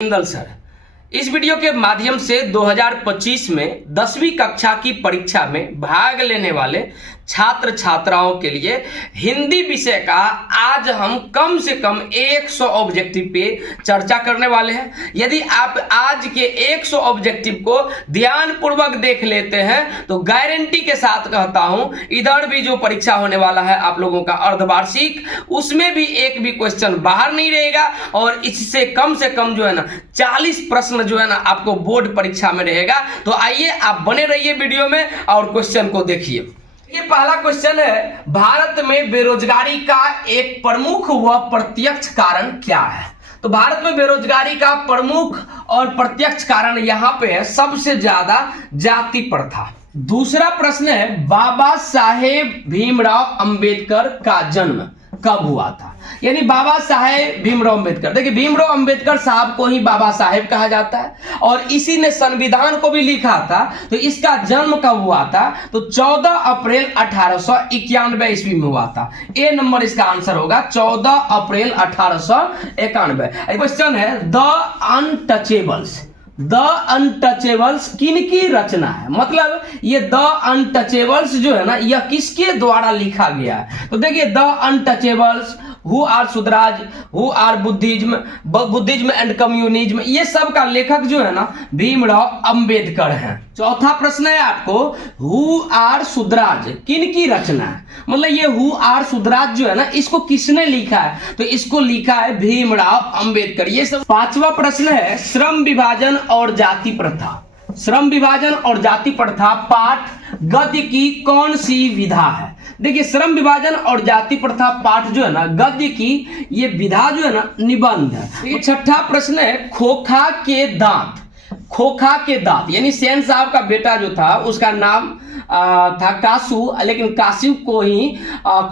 Indal sir, इस video के माध्यम से 2025 में 10वीं कक्षा की परीक्षा में भाग लेने वाले छात्र छात्राओं के लिए हिंदी विषय का आज हम कम से कम 100 ऑब्जेक्टिव पे चर्चा करने वाले हैं। यदि आप आज के 100 ऑब्जेक्टिव को ध्यान पूर्वक देख लेते हैं तो गारंटी के साथ कहता हूं, इधर भी जो परीक्षा होने वाला है आप लोगों का अर्धवार्षिक, उसमें भी एक भी क्वेश्चन बाहर नहीं रहेगा और इससे कम से कम जो है ना 40 प्रश्न जो है ना आपको बोर्ड परीक्षा में रहेगा। तो आइए आप बने रहिए वीडियो में और क्वेश्चन को देखिए। ये पहला क्वेश्चन है, भारत में बेरोजगारी का एक प्रमुख व प्रत्यक्ष कारण क्या है? तो भारत में बेरोजगारी का प्रमुख और प्रत्यक्ष कारण यहाँ पे है सबसे ज्यादा जाति प्रथा। दूसरा प्रश्न है, बाबा साहेब भीमराव अंबेडकर का जन्म कब हुआ था? यानी बाबा साहेब भीमराव अंबेडकर, देखिए भीमराव अंबेडकर साहब को ही बाबा साहेब कहा जाता है और इसी ने संविधान को भी लिखा था। तो इसका जन्म कब हुआ था? तो 14 अप्रैल 1891 ईस्वी में हुआ था। ए नंबर इसका आंसर होगा, 14 अप्रैल 1891। क्वेश्चन है, द अनटचेबल्स, द अनटचेबल्स किनकी रचना है? मतलब ये द अनटचेबल्स जो है ना यह किसके द्वारा लिखा गया है? तो देखिए द अनटचेबल्स, हु आर सुधराज, who are Buddhism and communism, ये सब का लेखक जो है ना भीमराव अंबेडकर हैं। चौथा प्रश्न है आपको, हु आर सुधराज किनकी रचना है? मतलब ये हु आर सुधराज जो है ना इसको किसने लिखा है? तो इसको लिखा है भीमराव अंबेडकर। ये सब। पांचवा प्रश्न है, श्रम विभाजन और जाति प्रथा, श्रम विभाजन और जाति प्रथा पाठ गद्य की कौन सी विधा है? देखिए श्रम विभाजन और जाति प्रथा पाठ जो है ना गद्य की ये विधा जो है ना निबंध है। छठा प्रश्न है, खोखा के दांत, खोखा के दांत यानी सेन साहब का बेटा जो था उसका नाम था कासू, लेकिन कासू को ही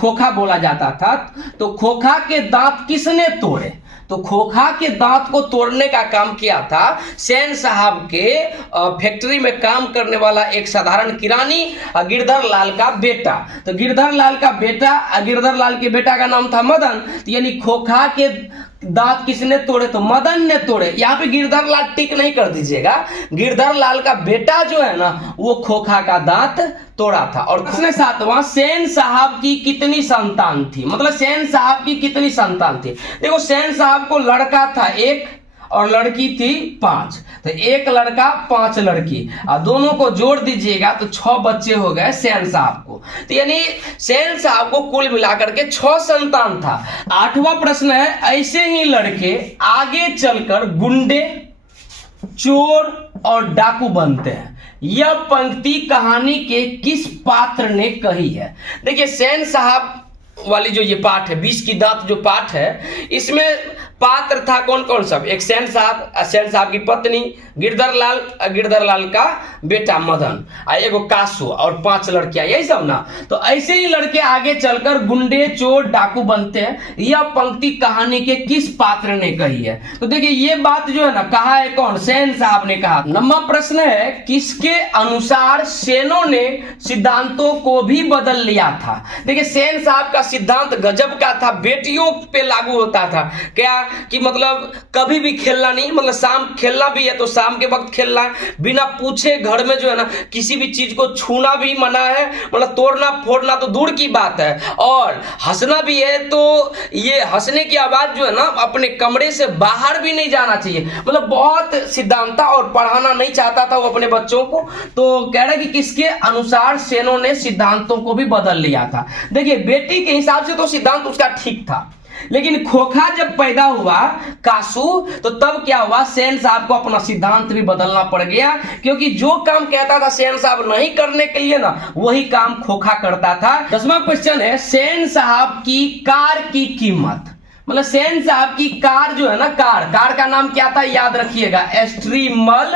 खोखा बोला जाता था। तो खोखा के दांत किसने तोड़े? तो खोखा के दांत को तोड़ने का काम किया था सेन साहब के फैक्ट्री में काम करने वाला एक साधारण किरानी गिरधर लाल का बेटा। तो गिरधर लाल का बेटा, गिरधर लाल के बेटा का नाम था मदन। तो यानी खोखा के दांत किसने तोड़े? तो मदन ने तोड़े। यहाँ पे गिरधर लाल टिक नहीं कर दीजिएगा, गिरधर लाल का बेटा जो है ना वो खोखा का दांत तोड़ा था। और प्रश्न सातवां, सेन साहब की कितनी संतान थी? मतलब सेन साहब की कितनी संतान थी? देखो सेन साहब को लड़का था 1 और लड़की थी 5। तो 1 लड़का 5 लड़की, और दोनों को जोड़ दीजिएगा तो 6 बच्चे हो गए सेन साहब को। तो यानी सेन साहब को कुल मिलाकर के 6 संतान था। 8वां प्रश्न है, ऐसे ही लड़के आगे चलकर गुंडे, चोर और डाकू बनते हैं, यह पंक्ति कहानी के किस पात्र ने कही है? देखिए सेन साहब वाली जो ये पाठ है, 20 की दांत जो पाठ है, इसमें पात्र था कौन कौन सब? एक सेन साहब की पत्नी, गिरधर लाल का बेटा मदन, एगो कासू और 5 लड़कियां, यही सब ना। तो ऐसे ही लड़के आगे चलकर गुंडे, चोर, डाकू बनते हैं, यह पंक्ति कहानी के किस पात्र ने कही है? तो देखिए ये बात जो है ना कहा है कौन? सेन साहब ने कहा। 9वां प्रश्न है, किसके अनुसार सेनों ने सिद्धांतों को भी बदल लिया था? देखिए सेन साहब का सिद्धांत गजब का था, बेटियों पे लागू होता था। क्या कि मतलब कभी भी खेलना नहीं, मतलब शाम खेलना भी है तो शाम के वक्त खेलना है, बिना पूछे घर में जो है ना किसी भी चीज को छूना भी मना है, मतलब तोड़ना फोड़ना तो दूर की बात है, और हंसना भी है तो ये हंसने की आवाज जो है ना अपने कमरे से बाहर भी नहीं जाना चाहिए। मतलब बहुत सिद्धांत था और पढ़ाना नहीं चाहता था वो अपने बच्चों को। तो कह रहा है कि किसके अनुसार सेनों ने सिद्धांतों को भी बदल लिया था। देखिए बेटी के हिसाब से तो सिद्धांत उसका ठीक था, लेकिन खोखा जब पैदा हुआ कासू, तो तब क्या हुआ, सेन साहब को अपना सिद्धांत भी बदलना पड़ गया, क्योंकि जो काम कहता था सेन साहब नहीं करने के लिए ना वही काम खोखा करता था। 10वां क्वेश्चन है, सेन साहब की कार की कीमत, मतलब सेन साहब की कार जो है ना, कार का नाम क्या था याद रखिएगा, एस्ट्रीमल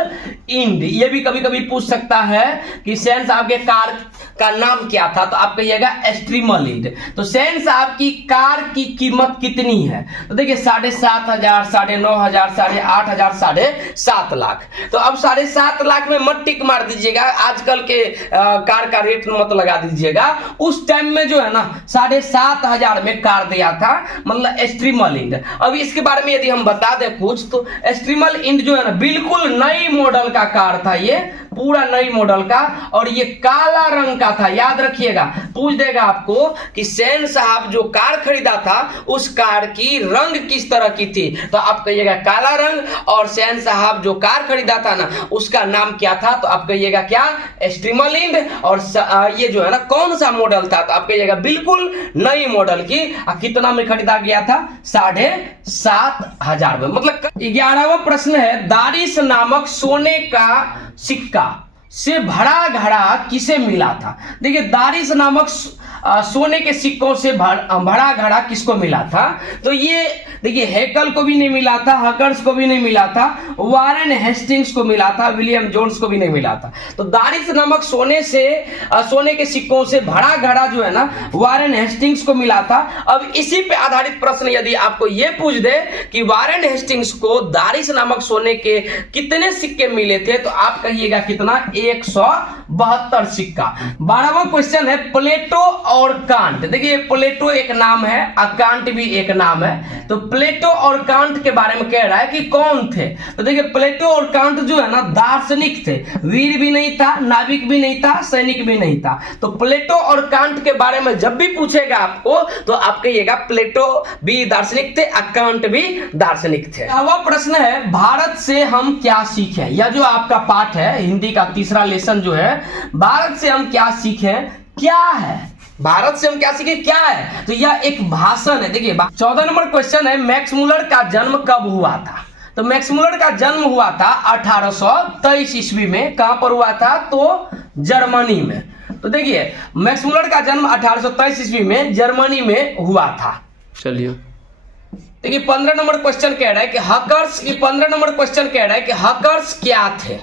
इंड, ये भी कभी कभी पूछ सकता है कि सेन साहब के कार का नाम क्या था, तो आप कहिएगा स्ट्रीमल इंड। तो सेन साहब की कार की कीमत कितनी है, तो देखिए 7,500, 9,500, 8,500, 7.5 लाख। तो अब 7.5 लाख में मत टिक मार दीजिएगा, आजकल के कार का रेट मत लगा दीजिएगा। उस टाइम में जो है ना 7,500 में कार दिया था, मतलब स्ट्रीमल इंड। अब इसके बारे में यदि हम बता दें कुछ, तो स्ट्रीमल इंड जो है ना बिल्कुल नई मॉडल का कार था, ये पूरा नई मॉडल का, और ये काला रंग का था। याद रखिएगा, पूछ देगा आपको कि सेन साहब जो कार खरीदा था उस कार की रंग किस तरह की थी, तो आप कहिएगा काला रंग। और सेन साहब जो कार खरीदा था ना उसका नाम क्या था, तो आप कहिएगा क्या, स्ट्रीमल इंड। और ये जो है ना कौन सा मॉडल था, तो आप कहिएगा बिल्कुल नई मॉडल की। कितना में खरीदा गया था, 7,500 में। मतलब 11वां प्रश्न है, दारिश नामक सोने का सिक्का से भरा घड़ा किसे मिला था। देखिए दारिश नामक सोने के सिक्कों से भरा घड़ा किसको मिला था, तो ये देखिए हेकल को भी नहीं मिला था, हकर्स को भी नहीं मिला था, वारेन हेस्टिंग्स को मिला था, विलियम जोन्स को भी नहीं मिला था। तो दारिश नामक सोने के सिक्कों से भरा घड़ा जो है ना वारेन हेस्टिंग्स को मिला था। अब इसी पे आधारित प्रश्न यदि आपको ये पूछ दे कि वारेन हेस्टिंग्स को दारिश नामक सोने के कितने सिक्के मिले थे, तो आप कहिएगा कितना, 172 सिक्का। 12वां क्वेश्चन है, प्लेटो और कांट। देखिए प्लेटो एक नाम है और कांट भी एक नाम है। तो प्लेटो और कांट के बारे में कह रहा है कि कौन थे, तो देखिए प्लेटो और कांट जो है ना दार्शनिक थे, वीर भी नहीं था, नाविक भी नहीं था, सैनिक भी नहीं था। तो प्लेटो और कांट के बारे में जब भी पूछेगा आपको, तो आप कहिएगा प्लेटो भी दार्शनिक थे और कांट भी दार्शनिक थे। अगला प्रश्न है, भारत से हम क्या सीखें। यह जो आपका पाठ है हिंदी का तीसरा लेसन जो है, भारत से हम क्या सीखें, क्या है भारत से हम क्या सीखे, क्या है, तो यह एक भाषण है। देखिए 14 नंबर क्वेश्चन है, मैक्स मुलर का जन्म कब हुआ था। तो मैक्स मुलर का जन्म हुआ था 1823 ईस्वी में। कहां पर हुआ था, तो जर्मनी में। तो देखिए मैक्स मुलर का जन्म 1823 ईस्वी में जर्मनी में हुआ था। चलिए देखिए 15 नंबर क्वेश्चन कह रहा है कि हकर्स की 15 नंबर क्वेश्चन कह रहा है कि हकर्स क्या थे।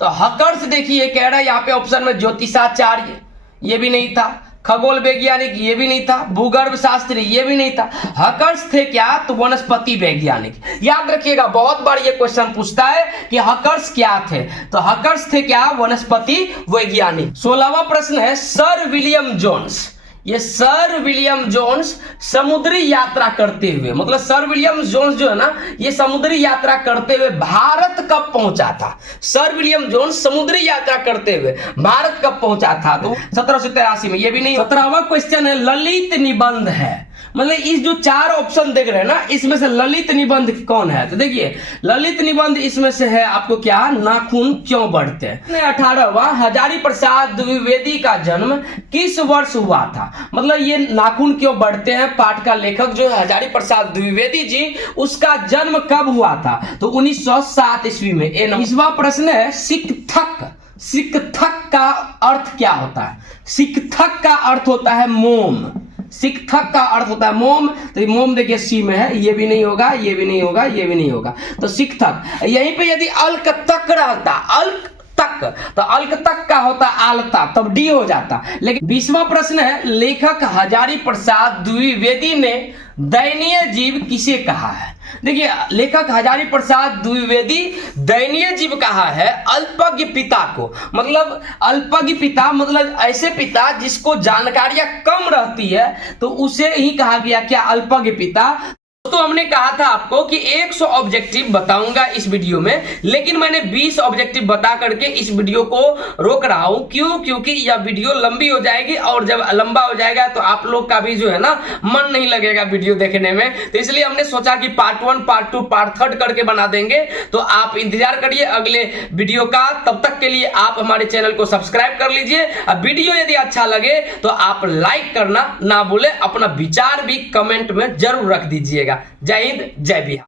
तो हकर्स देखिए कह रहा है यहाँ पे ऑप्शन में ज्योतिषाचार्य, ये भी नहीं था, खगोल वैज्ञानिक, ये भी नहीं था, भूगर्भ शास्त्री, ये भी नहीं था। हकर्स थे क्या, तो वनस्पति वैज्ञानिक। याद रखिएगा बहुत बार ये क्वेश्चन पूछता है कि हकर्स क्या थे, तो हकर्स थे क्या, वनस्पति वैज्ञानिक। 16वां प्रश्न है, सर विलियम जोन्स। ये सर विलियम जोन्स समुद्री यात्रा करते हुए, मतलब सर विलियम जोन्स जो है ना ये समुद्री यात्रा करते हुए भारत कब पहुंचा था। सर विलियम जोन्स समुद्री यात्रा करते हुए भारत कब पहुंचा था, तो 1783 में। ये भी नहीं। 17वां क्वेश्चन है, ललित निबंध है, मतलब इस जो 4 ऑप्शन देख रहे हैं ना इसमें से ललित निबंध कौन है, तो देखिए ललित निबंध इसमें से है आपको क्या, नाखून क्यों बढ़ते हैं। 18वां, हजारी प्रसाद द्विवेदी का जन्म किस वर्ष हुआ था। मतलब ये नाखून क्यों बढ़ते हैं पाठ का लेखक जो है हजारी प्रसाद द्विवेदी जी, उसका जन्म कब हुआ था, तो 1907 ईस्वी में। 20वां प्रश्न है, सिकथक। सिकथक का अर्थ क्या होता है। सिकथक का अर्थ होता है मोम। सिकथक का अर्थ होता है मोम। तो मोम देखिए सी में है, ये भी नहीं होगा, ये भी नहीं होगा, ये भी नहीं होगा। तो सिकथक। यहीं पे यदि अल्क तक रहता, अल्क तक, तो अल्क तक का होता आलता, तब डी हो जाता। लेकिन 20वां प्रश्न है, लेखक हजारी प्रसाद द्विवेदी ने दयनीय जीव किसे कहा है। देखिए लेखक हजारी प्रसाद द्विवेदी दयनीय जीव कहा है अल्पज्ञ पिता को। मतलब अल्पज्ञ पिता मतलब ऐसे पिता जिसको जानकारियां कम रहती है, तो उसे ही कहा गया क्या, अल्पज्ञ पिता। तो हमने कहा था आपको कि 100 ऑब्जेक्टिव बताऊंगा इस वीडियो में, लेकिन मैंने 20 ऑब्जेक्टिव बता करके इस वीडियो को रोक रहा हूं। क्यों, क्योंकि यह वीडियो लंबी हो जाएगी और जब लंबा हो जाएगा तो आप लोग का भी जो है ना मन नहीं लगेगा वीडियो देखने में। तो इसलिए हमने सोचा कि पार्ट 1, पार्ट 2, पार्ट 3 करके बना देंगे। तो आप इंतजार करिए अगले वीडियो का। तब तक के लिए आप हमारे चैनल को सब्सक्राइब कर लीजिए। अब वीडियो यदि अच्छा लगे तो आप लाइक करना ना भूले, अपना विचार भी कमेंट में जरूर रख दीजिएगा। जय हिंद, जय बिहार।